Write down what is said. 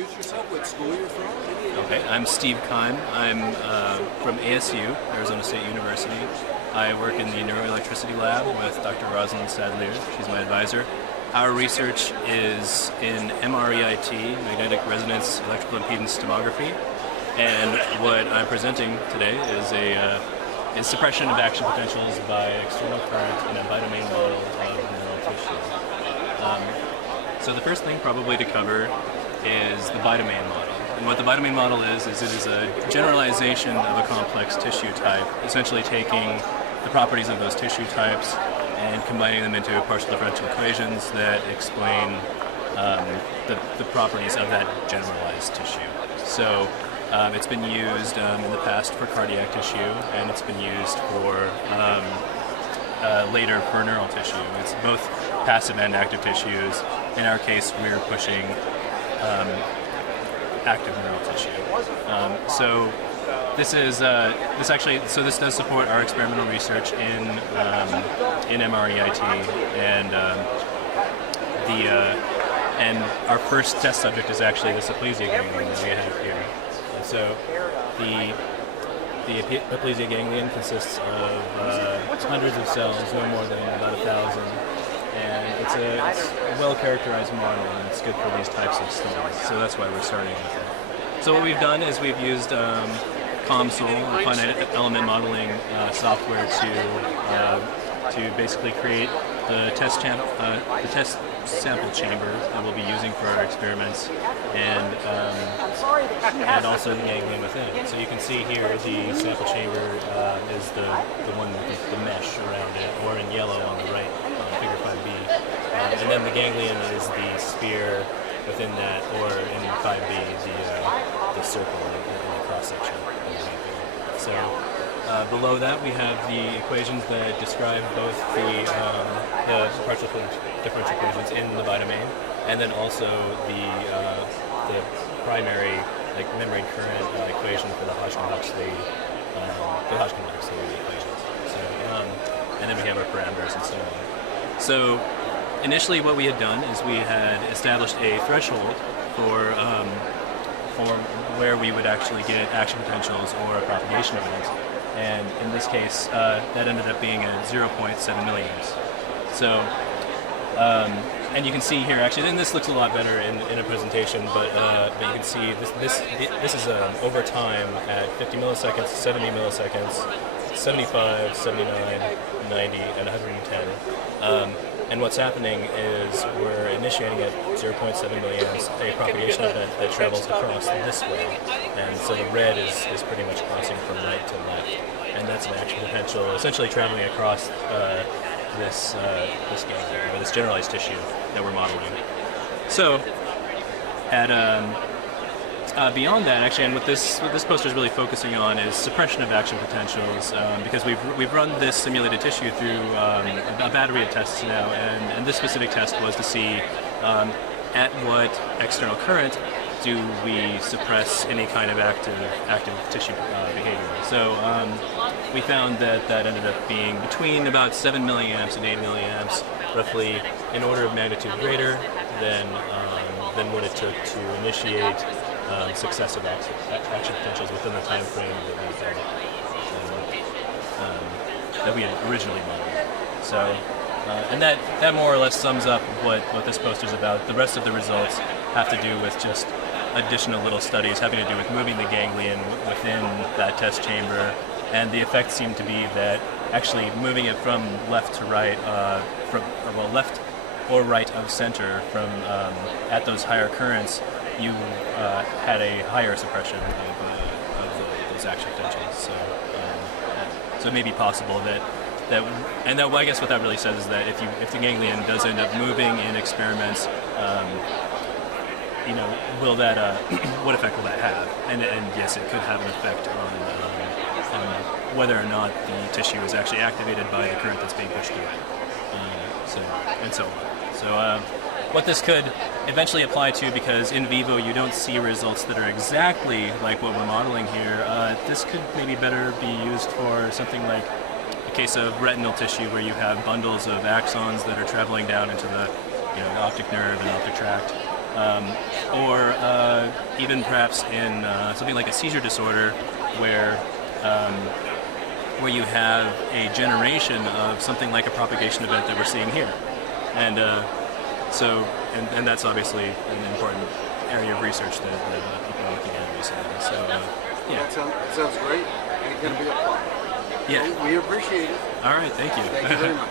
introduce yourself, what school you're from? Okay, I'm Steve Keim. I'm from ASU, Arizona State University. I work in the neuroelectricity lab with Dr. Rosalind Sadlier. She's my advisor. Our research is in MREIT, magnetic resonance electrical impedance tomography, and what I'm presenting today is suppression of action potentials by external current in a bidomain model of neural tissue. So the first thing probably to cover is the bidomain model. And what the bidomain model is it is a generalization of a complex tissue type, essentially taking the properties of those tissue types and combining them into partial differential equations that explain the properties of that generalized tissue. So it's been used in the past for cardiac tissue, and it's been used for later for neural tissue. It's both passive and active tissues. In our case, we're pushing active neural tissue. So this does support our experimental research in MREIT, and our first test subject is actually the aplysia ganglion that we have here. And so the aplysia ganglion consists of hundreds of cells, no more than about 1,000. And it's a well-characterized model, and it's good for these types of studies. So that's why we're starting with it. So what we've done is we've used COMSOL, finite element modeling software, to basically create the test sample chamber that we'll be using for our experiments, and also the ganglion within it. So you can see here the sample chamber is the one with the mesh around it, or in yellow on the right, figure 5b. And then the ganglion is the sphere within that, or in 5b, the circle in the cross-section. So below that we have the equations that describe both the partial differential equations in the bidomain, and then also the primary membrane current equation for the Hodgkin-Huxley equations. So and then we have our parameters and so on. So initially what we had done is we had established a threshold for where we would actually get action potentials or a propagation event. And in this case, that ended up being at 0.7 milliamps. So, and you can see here actually, and this looks a lot better in a presentation, but you can see this is over time at 50 milliseconds, 70 milliseconds, 75, 79, 90, and 110. And what's happening is we're initiating at 0.7 milliamps a propagation event that travels across this way. And so the red is pretty much crossing from right to left. And that's an action potential essentially traveling across this ganglion, or this generalized tissue that we're modeling. So beyond that, actually, and what this poster is really focusing on is suppression of action potentials, because we've run this simulated tissue through a battery of tests now, and this specific test was to see at what external current do we suppress any kind of active tissue behavior. So we found that ended up being between about 7 milliamps and 8 milliamps, roughly an order of magnitude greater than what it took to initiate successive action potentials within the time frame that we had originally modeled. So, and that more or less sums up what this poster is about. The rest of the results have to do with just additional little studies having to do with moving the ganglion within that test chamber, and the effect seemed to be that actually moving it from left to right, left or right of center from at those higher currents, you had a higher suppression of those action potentials. So it may be possible I guess what that really says is that if the ganglion does end up moving in experiments, will that what effect will that have? And yes, it could have an effect on whether or not the tissue is actually activated by the current that's being pushed through it. And so on. So what this could eventually apply to, because in vivo you don't see results that are exactly like what we're modeling here, this could maybe better be used for something like a case of retinal tissue where you have bundles of axons that are traveling down into the optic nerve and optic tract. or even perhaps in something like a seizure disorder, where you have a generation of something like a propagation event that we're seeing here, and and that's obviously an important area of research that people are looking at recently. So yeah, that sounds great. And it's going to be a fun. Yeah. We appreciate it. All right, thank you. Thank you very much.